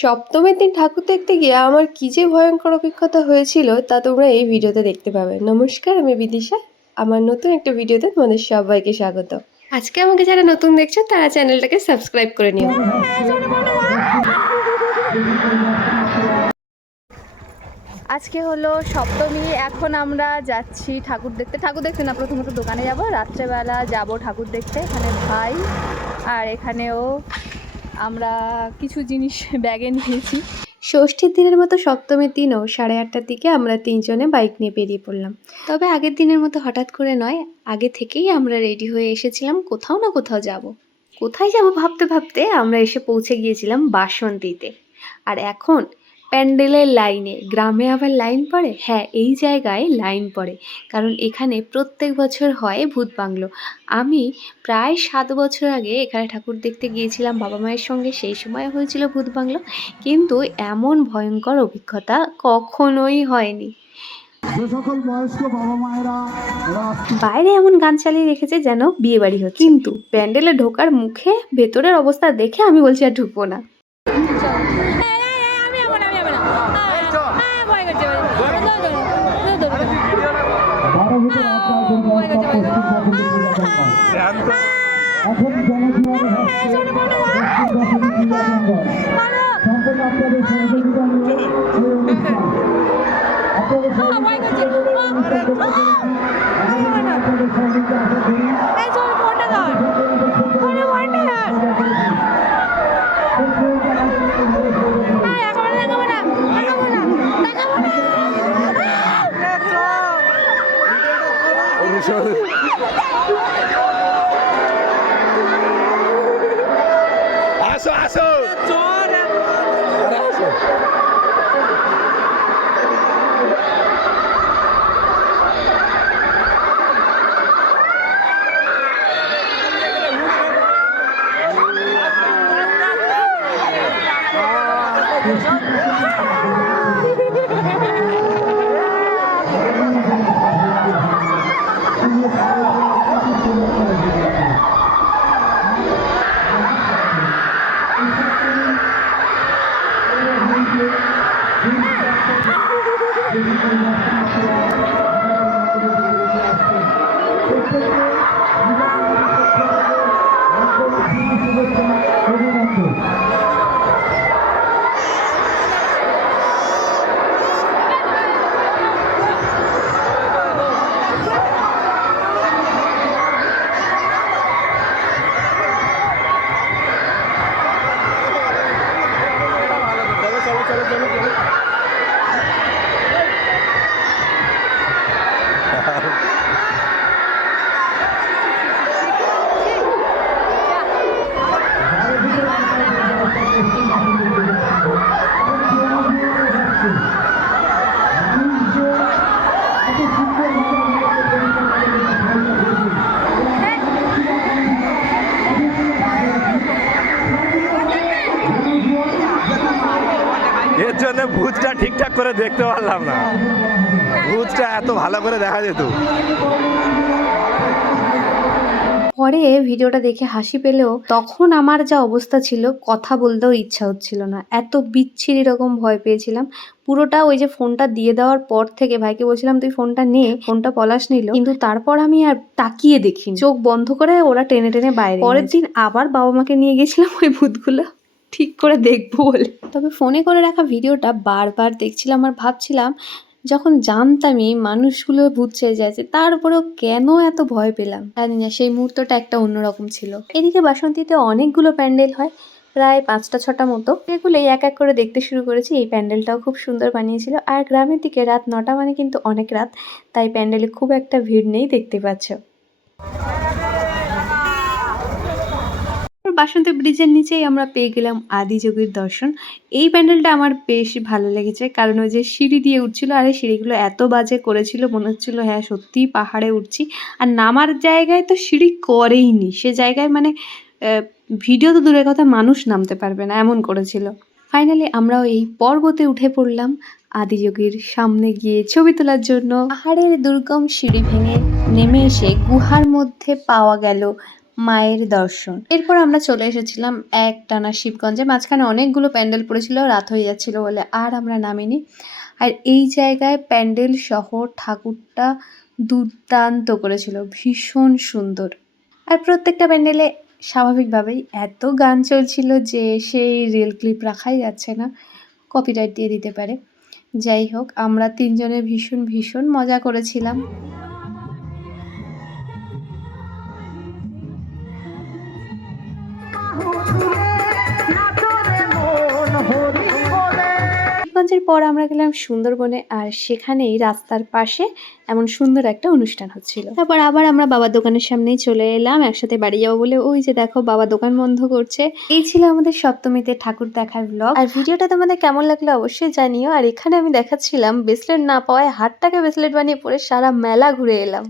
সপ্তমীর দিন ঠাকুর দেখতে গিয়ে আমার কি যে ভয়ঙ্কর অভিজ্ঞতা হয়েছিল তা তোমরা এই ভিডিওতে দেখতে পাবে। নমস্কার, আমি বিদিশা। আমার নতুন একটা ভিডিওতে তোমাদের সবাইকে স্বাগত। আজকে আমাকে যারা নতুন দেখছো তারা চ্যানেলটাকে সাবস্ক্রাইব করে নিও। আজকে হলো সপ্তমী। এখন আমরা যাচ্ছি ঠাকুর দেখতে না, প্রথমত দোকানে যাব, রাত্রেবেলা যাব ঠাকুর দেখতে। এখানে ভাই আর এখানেও আমরা কিছু জিনিস ব্যাগে নিয়েছি। ষষ্ঠীর দিনের মতো সপ্তমীর দিনও 8:30টার দিকে আমরা তিনজনে বাইক নিয়ে বেরিয়ে পড়লাম। তবে আগের দিনের মতো হঠাৎ করে নয়, আগে থেকেই আমরা রেডি হয়ে এসেছিলাম কোথাও না কোথাও যাব। কোথায় যাব ভাবতে ভাবতে আমরা এসে পৌঁছে গিয়েছিলাম বাসন্তীতে। আর এখন প্যান্ডেলের লাইনে, গ্রামে আবার লাইন পড়ে, হ্যাঁ এই জায়গায় লাইন পড়ে, কারণ এখানে প্রত্যেক বছর হয় ভূত বাংলো। আমি প্রায় 7 বছর আগে এখানে ঠাকুর দেখতে গিয়েছিলাম বাবা মায়ের সঙ্গে, সেই সময় হয়েছিল ভূত বাংলো, কিন্তু এমন ভয়ঙ্কর অভিজ্ঞতা কখনোই হয়নি। বাইরে এমন গান চালিয়ে রেখেছে যেন বিয়ে বাড়ি হচ্ছে, কিন্তু প্যান্ডেলে ঢোকার মুখে ভেতরের অবস্থা দেখে আমি বলছি আর ঢুকবো না। আসো আসো এর জন্য ভূতটা ঠিকঠাক করে দেখতে পারলাম না, ভূতটা এত ভালো করে দেখা যেত। পরে ভিডিওটা দেখে হাসি পেলেও তখন আমার যা অবস্থা ছিল কথা বলতেও ইচ্ছা হচ্ছিল না, এত বিচ্ছিরি রকম ভয় পেয়েছিলাম পুরোটা। ওই যে ফোনটা দিয়ে দেওয়ার পর থেকে ভাইকে বলছিলাম তুই ফোনটা নে, ফোনটা পলাশ নিল, কিন্তু তারপর আমি আর তাকিয়ে দেখিনি, চোখ বন্ধ করে ওরা টেনে টেনে বাইরে। পরের দিন আবার বাবা মাকে নিয়ে গেছিলাম ওই ভূতগুলো ঠিক করে দেখবো বলে। তবে ফোনে করে রাখা ভিডিওটা বারবার দেখছিলাম আর ভাবছিলাম, যখন জানতামই মানুষগুলো ভূত সেজে যাচ্ছে তারপরেও কেন এত ভয় পেলাম জানি না, সেই মুহূর্তটা একটা অন্যরকম ছিল। এদিকে বাসন্তীতে অনেকগুলো প্যান্ডেল হয়, প্রায় 5টা-6টা মতো, এগুলোই এক এক করে দেখতে শুরু করেছি। এই প্যান্ডেলটাও খুব সুন্দর বানিয়েছিল। আর গ্রামের দিকে রাত 9টা মানে কিন্তু অনেক রাত, তাই প্যান্ডেলে খুব একটা ভিড় নেই, দেখতে পাচ্ছ। বাসন্তী ব্রিজের নিচেই আমরা পেয়ে গেলাম আদিযোগীর দর্শন। এই প্যান্ডেলটা আমার বেশ ভালো লেগেছে, কারণ ওই যে সিঁড়ি দিয়ে উঠছিল, আর এই সিঁড়িগুলো এত বাজে করেছিল মনে হচ্ছিল হ্যাঁ সত্যিই পাহাড়ে উঠছি। আর নামার জায়গায় তো সিঁড়ি করেইনি, সে জায়গায় মানে ভিডিও তো দূরের কথা, মানুষ নামতে পারবে না এমন করেছিল। ফাইনালি আমরাও এই পর্বতে উঠে পড়লাম আদিযোগীর সামনে গিয়ে ছবি তোলার জন্য। পাহাড়ের দুর্গম সিঁড়ি ভেঙে নেমে এসে গুহার মধ্যে পাওয়া গেল মায়ের দর্শন। এরপর আমরা চলে এসেছিলাম একটানা শিবগঞ্জে। মাঝখানে অনেকগুলো প্যান্ডেল পড়েছিল, রাত হয়ে যাচ্ছিল বলে আর আমরা নামিনি। আর এই জায়গায় প্যান্ডেল সহ ঠাকুরটা দুর্দান্ত করেছিল, ভীষণ সুন্দর। আর প্রত্যেকটা প্যান্ডেলে স্বাভাবিকভাবেই এত গান চলছিল যে সেই রিল ক্লিপ রাখাই যাচ্ছে না, কপিরাইট দিয়ে দিতে পারে। যাই হোক, আমরা তিনজনে ভীষণ ভীষণ মজা করেছিলাম। শিবগঞ্জের পর আমরা গেলাম সুন্দরবনে, আর সেখানেই রাস্তার পাশে এমন সুন্দর একটা অনুষ্ঠান হচ্ছিল। তারপর আবার আমরা বাবার দোকানের সামনেই চলে এলাম একসাথে বাড়ি যাবো বলে। ওই যে দেখো বাবা দোকান বন্ধ করছে। এই ছিল আমাদের সপ্তমীতে ঠাকুর দেখার ব্লগ। আর ভিডিওটা তোমাদের কেমন লাগলো অবশ্যই জানিও। আর এখানে আমি দেখাচ্ছিলাম ব্রেসলেট না পাওয়ায় হাতটাকে ব্রেসলেট বানিয়ে পরে সারা মেলা ঘুরে এলাম।